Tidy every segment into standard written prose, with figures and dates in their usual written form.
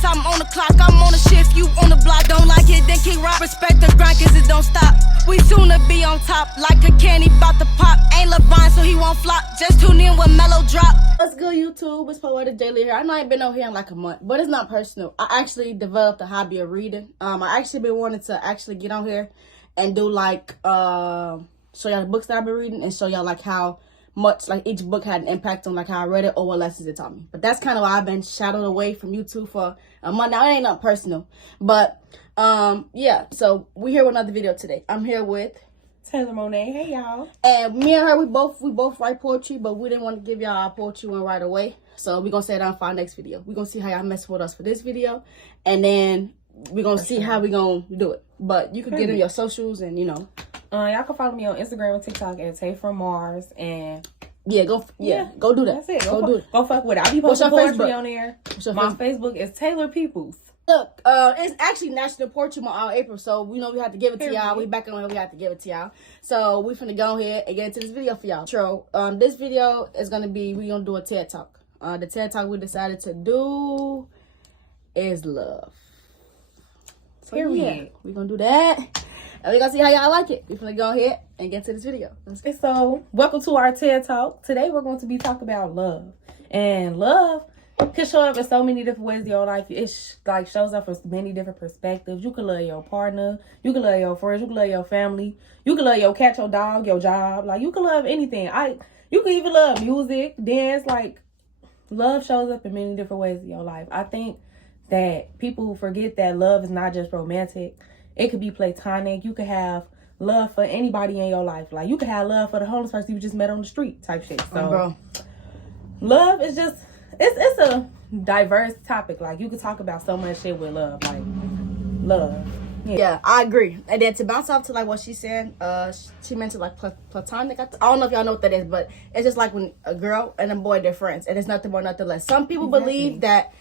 streets, I'm on the clock, I'm on the shift, you on the block. Don't like it, then kick rock. Respect the grind, cause it don't stop. We soon to be on top, like a candy bout to pop. Ain't LeBron, so he won't flop. Just tune in when Mellow drop. What's good, YouTube? It's Poetic Daily here. I know I ain't been over here in like a month, but it's not personal. I actually developed a hobby of reading. I actually been wanting to actually get on here and do like show y'all the books that I've been reading and show y'all like how much like each book had an impact on like how I read it or what lessons it taught me. But that's kind of why I've been shadowed away from YouTube for a month now. It ain't not personal, but yeah. So we here with another video today. I'm here with Taylor Monae. Hey y'all. And me and her, we both write poetry, but we didn't want to give y'all our poetry one right away. So we're gonna set it down for our next video. We're gonna see how y'all mess with us for this video, and then we're gonna see how we gonna do it. But you can get in your socials and y'all can follow me on Instagram and TikTok at Tay from Mars, and go do that. That's it. Go do it. Go fuck with it. I be posting poetry Facebook? on there. My Facebook is Taylor Peoples. Look, it's actually National Poetry Month all April, so we know we have to give it to y'all. We back on here, we have to give it to y'all. So we finna go ahead and get into this video for y'all. So this video is gonna be, we gonna do a TED Talk. The TED Talk we decided to do is love. So yeah, we gonna do that. And we gonna see how y'all like it. We finna go ahead and get to this video. So welcome to our TED Talk. Today we're going to be talking about love. And love can show up in so many different ways in your life. It like shows up from many different perspectives. You can love your partner, you can love your friends, you can love your family, you can love your cat, your dog, your job. Like you can love anything. You can even love music, dance. Like love shows up in many different ways in your life. I think that people forget that love is not just romantic. It could be platonic. You could have love for anybody in your life. Like you could have love for the homeless person you just met on the street type shit. So love is just it's a diverse topic. Like you could talk about so much shit with love. Like love. Yeah, I agree. And then to bounce off to like what she said, she mentioned like platonic. I don't know if y'all know what that is, but it's just like when a girl and a boy, they're friends, and it's nothing more, nothing less. Some people believe that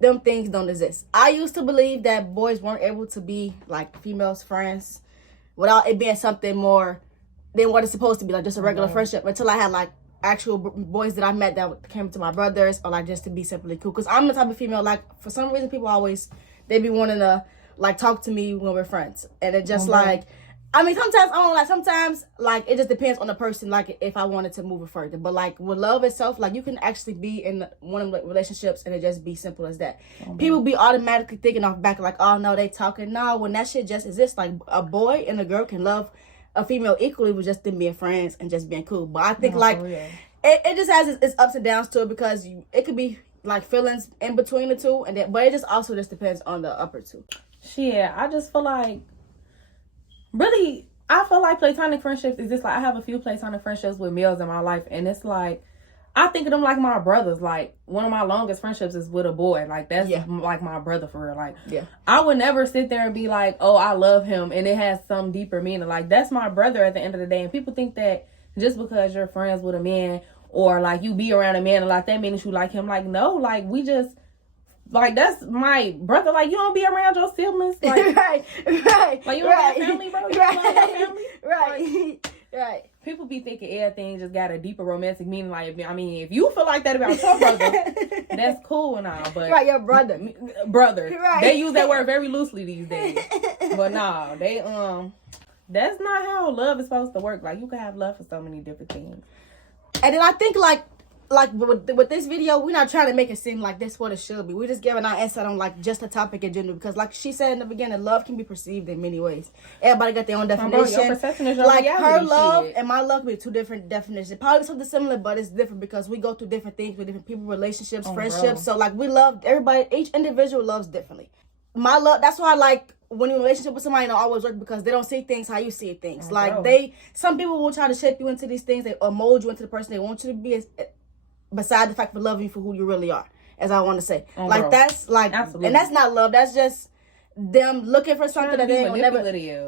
them things don't exist. I used to believe that boys weren't able to be like females' friends without it being something more than what it's supposed to be, like just a regular friendship. Until I had like actual boys that I met that came to my brothers, or like just to be simply cool. Because I'm the type of female, like for some reason people always, they be wanting to like talk to me when we're friends, and it just like, I mean, sometimes I don't like, sometimes like it just depends on the person, like if I wanted to move it further. But like with love itself, like you can actually be in one of the relationships and it just be simple as that. People be automatically thinking off back like, oh no, they talking. No, when that shit just exists, like a boy and a girl can love a female equally with just them being friends and just being cool. But I think it just has its ups and downs to it, because it could be like feelings in between the two, and then, but it just also just depends on the upper two. Shit, I just feel like, really, I feel like platonic friendships is just like, I have a few platonic friendships with males in my life, and it's like, I think of them like my brothers. Like, one of my longest friendships is with a boy. Like, that's like my brother for real. Like, I would never sit there and be like, oh, I love him, and it has some deeper meaning. Like, that's my brother at the end of the day, and people think that just because you're friends with a man, or like you be around a man a lot, that means you like him. Like, no, like we just, like, that's my brother. Like, you don't be around your siblings. Like, right. Like, you don't have family, bro. You don't have family. Right. People be thinking everything just got a deeper romantic meaning. Like, I mean, if you feel like that about your brother, that's cool and all. But your brother. They use that word very loosely these days. But nah, they that's not how love is supposed to work. Like, you can have love for so many different things. And then I think like with this video, we're not trying to make it seem like this what it should be. We're just giving our insight on like just the topic in general, because like she said in the beginning, love can be perceived in many ways. Everybody got their own definition. Your perception is your like reality, her love shit. and my love be two different definitions. Probably something similar, but it's different because we go through different things with different people, relationships, friendships. So like we love everybody. Each individual loves differently. My love, that's why like when you're in a relationship with somebody, it don't always work, because they don't see things how you see things. Some people will try to shape you into these things, they mold you into the person they want you to be, beside the fact of loving you for who you really are, as I want to say. That's like, absolutely. And that's not love. That's just them looking for something that they ain't never,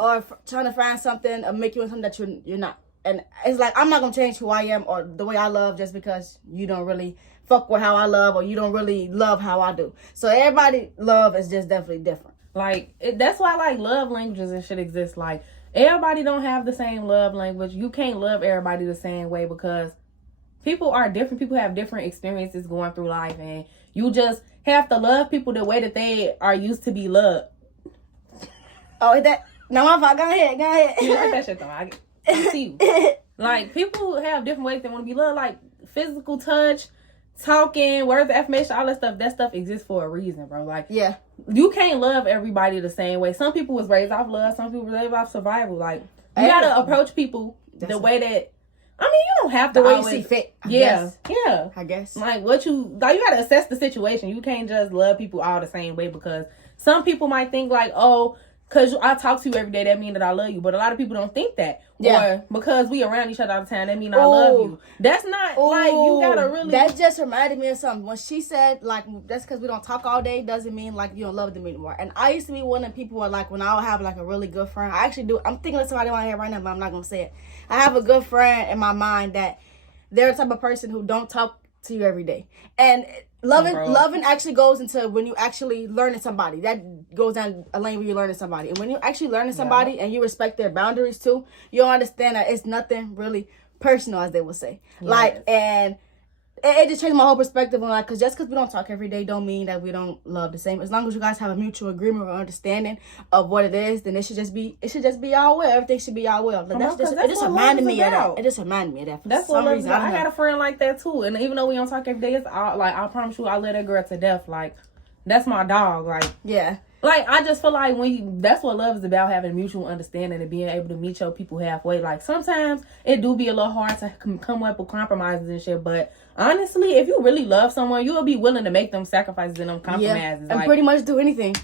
or trying to find something or make you into something that you're not. And it's like, I'm not gonna change who I am or the way I love just because you don't really fuck with how I love, or you don't really love how I do. So everybody love is just definitely different. Like, that's why like love languages and shit exist. Like, everybody don't have the same love language. You can't love everybody the same way, because people are different. People have different experiences going through life, and you just have to love people the way that they are used to be loved. Oh, is that? No, my fault. Go ahead. You like that shit though. I see you. Like, people have different ways they want to be loved. Like, physical touch, talking, words of affirmation, all that stuff. That stuff exists for a reason, bro. Like, yeah, you can't love everybody the same way. Some people was raised off love. Some people were raised off survival. Like, you gotta approach people the way that. I mean, you don't have to the way always, you see fit. Yeah. I guess. Like, you gotta assess the situation. You can't just love people all the same way, because some people might think like, oh, because I talk to you every day, that means that I love you. But a lot of people don't think that. Yeah. Or because we around each other all the time, that means I love you. That's not, like, you gotta really... That just reminded me of something. When she said, like, that's because we don't talk all day, doesn't mean, like, you don't love them anymore. And I used to be one of the people where, like, when I would have, like, a really good friend, I actually do... I'm thinking of somebody in my head right now, but I'm not going to say it. I have a good friend in my mind that they're the type of person who don't talk to you every day. And... Loving actually goes into when you actually learning somebody. That goes down a lane where you're learning somebody. And when you actually learning somebody and you respect their boundaries too, you'll understand that it's nothing really personal, as they would say. Yes. Like, and it just changed my whole perspective on, like, because just because we don't talk every day don't mean that we don't love the same. As long as you guys have a mutual agreement or understanding of what it is, then it should just be y'all will. Everything should be y'all will. It just reminded me of that. It just reminded me of that. That's what love is about. I got a friend like that too, and even though we don't talk every day, it's like, I promise you, I love that girl to death. Like, that's my dog. Like, yeah. Like, I just feel like that's what love is about, having mutual understanding and being able to meet your people halfway. Like, sometimes it do be a little hard to come up with compromises and shit, but honestly, if you really love someone, you'll be willing to make them sacrifices and them compromises. Yeah, and pretty much do anything.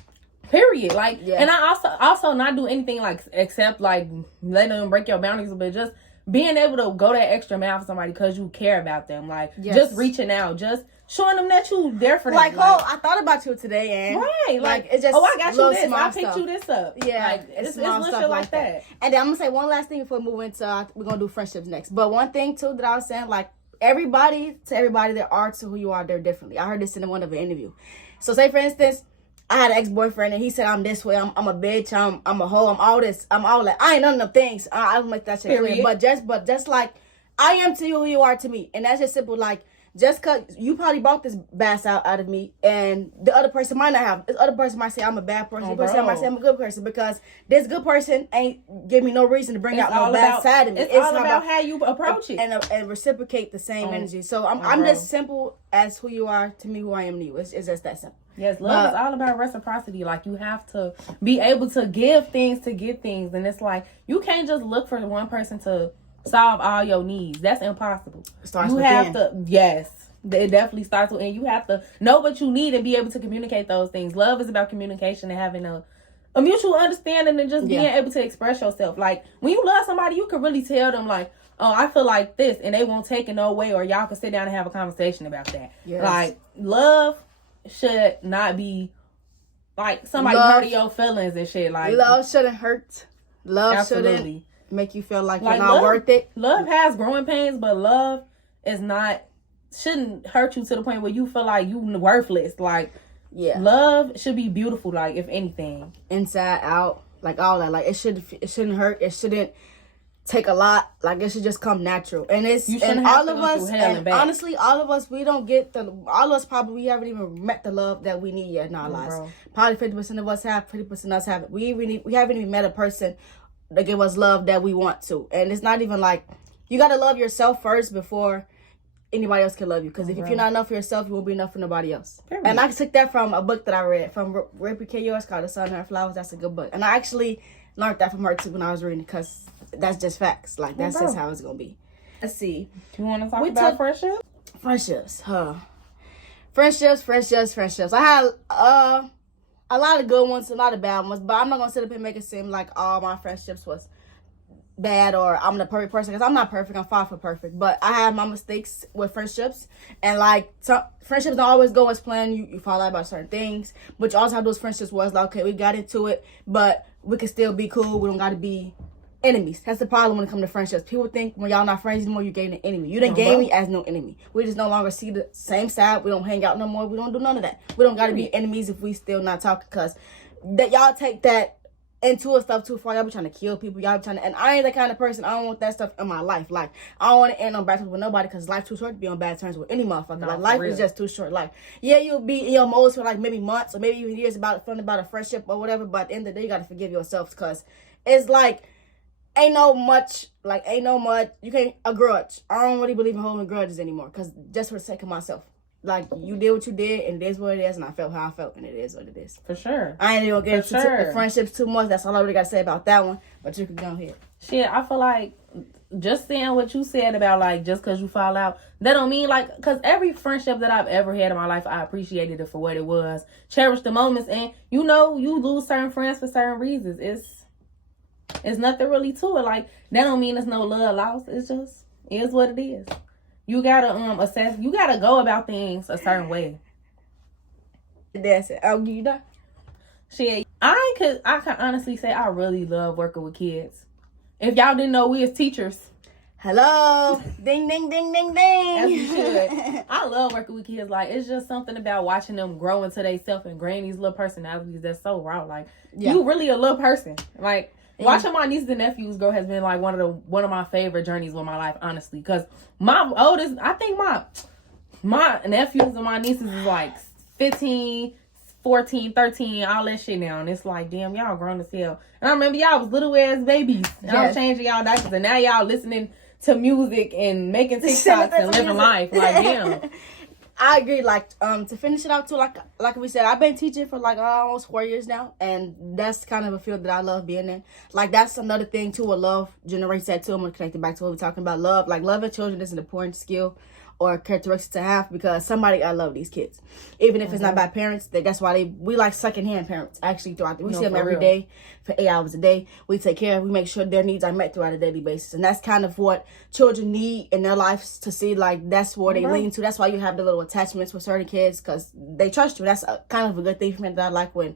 Period. Like, and I also not do anything, like, except, like, letting them break your boundaries, but just being able to go that extra mile for somebody because you care about them. Like, just reaching out, just showing them that you there for them. Like, oh, I thought about you today, and right, like it's just, oh, I got you this, I picked stuff. You this up. Yeah, like, it's little shit like that. And then I'm gonna say one last thing before we move into we're gonna do friendships next. But one thing too that I was saying, like, everybody there are to who you are, they're differently. I heard this in one of an interview. So say for instance, I had an ex-boyfriend and he said I'm this way, I'm a bitch, I'm a hoe, I'm all this, I'm all that. I ain't none of them things. I'll make that shit clear. But just like I am to you who you are to me. And that's just simple. Like, just cause you probably bought this bass out of me, and the other person might not have. This other person might say I'm a bad person. This person might say I'm a good person, because this good person ain't give me no reason to bring out no bad side of me. It's all about how you approach it and reciprocate the same energy. So I'm just simple as who you are to me, who I am to you. It's just that simple. Yes, love is all about reciprocity. Like, you have to be able to give things to get things, and it's like you can't just look for one person to solve all your needs. That's impossible. You have to, yes, it definitely starts with, and you have to know what you need and be able to communicate those things. Love is about communication and having a mutual understanding and just being able to express yourself. Like, when you love somebody, you can really tell them, like, oh, I feel like this, and they won't take it no way, or y'all can sit down and have a conversation about that. Yes. Like, love should not be like somebody hurting your feelings and shit. Like, love shouldn't hurt. Love shouldn't make you feel like you're not worth it. Love has growing pains, but love shouldn't hurt you to the point where you feel like you worthless. Like, love should be beautiful. Like, if anything, inside out, like all that. Like, it shouldn't hurt. It shouldn't take a lot. Like, it should just come natural. And all of us, and honestly, all of us, we don't get all of us probably, we haven't even met the love that we need yet in our lives. Bro. Probably 50% of us have, 50% of us haven't. We haven't even met a person that give us love that we want to. And it's not even like, you got to love yourself first before anybody else can love you. Because if you're not enough for yourself, you won't be enough for nobody else. Period. And I took that from a book that I read from Rippy K. It's called The Sun and Her Flowers. That's a good book. And I actually learned that from her too when I was reading, because that's just facts. Like, that's just how it's going to be. Let's see. You want to talk about friendships? Friendships. Friendships. I had a lot of good ones, a lot of bad ones, but I'm not going to sit up and make it seem like all my friendships was bad or I'm the perfect person, because I'm not perfect. I'm far from perfect, but I have my mistakes with friendships, and like, friendships don't always go as planned. You fall out about certain things, but you also have those friendships where it's like, okay, we got into it, but we can still be cool. We don't got to be enemies. That's the problem when it comes to friendships. People think when y'all not friends anymore, you gain an enemy. You didn't gain me as no enemy. We just no longer see the same side. We don't hang out no more. We don't do none of that. We don't got to be enemies if we still not talking, because that y'all take that into stuff too far. Y'all be trying to kill people. Y'all be trying to, and I ain't the kind of person. I don't want that stuff in my life. Like, I don't want to end on bad terms with nobody because life's too short to be on bad terms with any motherfucker. No, like, life is just too short. Like, yeah, you'll be in your modes for like maybe months or maybe even years about a friendship or whatever. But at the end of the day, you gotta forgive yourself because it's like ain't no much. You can't a grudge. I don't really believe in holding grudges anymore because just for the sake of myself. Like, you did what you did, and it is what it is, and I felt how I felt, and it is what it is. For sure. I ain't even gonna get into the friendships too much. That's all I really got to say about that one. But you can go ahead. Shit, I feel like just saying what you said about, like, just because you fall out, that don't mean, like, because every friendship that I've ever had in my life, I appreciated it for what it was. Cherished the moments, and, you know, you lose certain friends for certain reasons. It's nothing really to it. Like, that don't mean there's no love lost. It's just, it is what it is. You gotta assess. You gotta go about things a certain way. That's it. Oh, you done? Shit, I can honestly say I really love working with kids. If y'all didn't know, we as teachers. Hello, ding ding ding ding ding. As you should. I love working with kids. Like, it's just something about watching them grow into their self and growing these little personalities that's so raw. Like, you really a little person. Like. Watching my nieces and nephews grow has been like one of my favorite journeys of my life, honestly. Because my oldest, I think my nephews and my nieces is like 15, 14, 13, all that shit now. And it's like, damn, y'all grown as hell. And I remember y'all was little ass babies. And I was changing y'all diapers. And now y'all listening to music and making TikToks and living life. Like, damn. I agree. Like, to finish it out too, like we said, I've been teaching for like almost 4 years now, and that's kind of a field that I love being in. Like, that's another thing too. What love generates that too. I'm gonna connect it back to what we're talking about. Love, like loving children, is an important skill or characteristic to have because somebody I love these kids, even if it's not by parents. That's why we like secondhand parents. Actually, throughout we see them every day for 8 hours a day. We take care of. We make sure their needs are met throughout a daily basis, and that's kind of what children need in their lives to see. Like, that's where they lean to. That's why you have the little attachments with certain kids because they trust you. That's kind of a good thing for me that I like when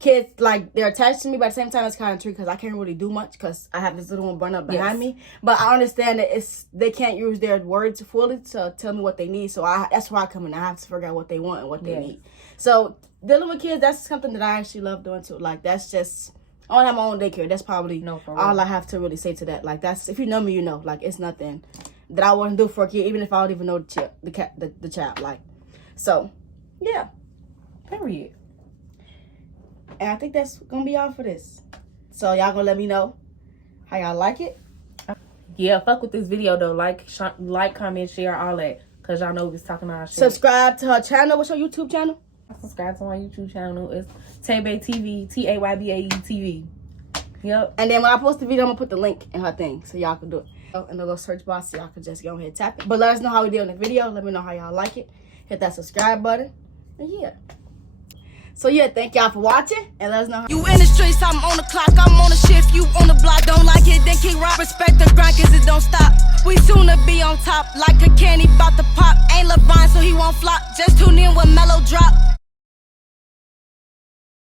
kids, like, they're attached to me, but at the same time, it's kind of true because I can't really do much because I have this little one burn up behind me. But I understand that they can't use their words fully to tell me what they need. So that's where I come in. I have to figure out what they want and what they need. So dealing with kids, that's something that I actually love doing too. Like, that's just, I don't have my own daycare. That's probably all I have to really say to that. Like, that's, if you know me, you know. Like, it's nothing that I wouldn't do for a kid, even if I don't even know the child. Like, so, yeah. Period. And I think that's gonna be all for this. So y'all gonna let me know how y'all like it. Yeah, fuck with this video though. Like, comment, share, all that. Cause y'all know we was talking our shit. Subscribe to her channel. What's your YouTube channel? Subscribe to my YouTube channel. It's Taybae TV, TAYBAE TV. Yep. And then when I post the video, I'm gonna put the link in her thing so y'all can do it. In the little search box, so y'all can just go ahead and tap it. But let us know how we did in the video. Let me know how y'all like it. Hit that subscribe button. And yeah. So yeah, thank y'all for watching, and let us know. You in the streets, I'm on the clock, I'm on the shift, you on the block, don't like it, then keep rock. Respect the grind, cause it don't stop. We soon to be on top, like a candy bout to pop. Ain't LeBron, so he won't flop. Just tune in when Mellow drop.